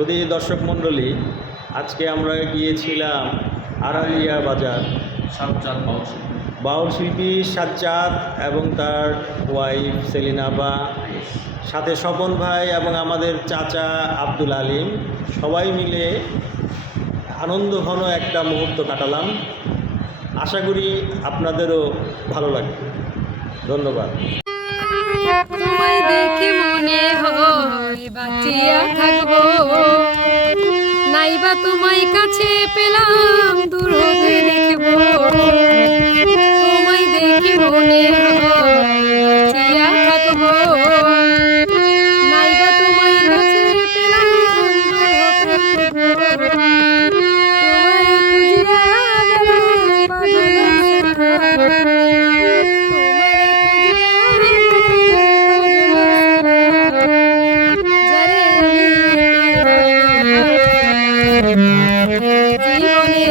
শুধু দর্শক মণ্ডলী, আজকে আমরা গিয়েছিলাম আড়ালিয়া বাজার। সাজ্জাদ বাউল শিল্পী সাজ্জাদ এবং তার ওয়াইফ সেলিনা বা, সাথে স্বপন ভাই এবং আমাদের চাচা আব্দুল আলিম, সবাই মিলে আনন্দঘন একটা মুহূর্ত কাটালাম। আশা করি আপনাদেরও ভালো লাগবে। ধন্যবাদ। তোমায় দেখে মনে হয় বাঁচিয়া থাকবো, নাইবা তোমায় কাছে পেলাম দূর হতে দেখবো। তোমায় দেখে মনে হয় বাঁচিয়া থাকবো, নাইবা তোমায় কাছে পেলাম দূর হতে দেখবো। তোমায় খুঁজিয়া বেড়াই পাগল জীবনে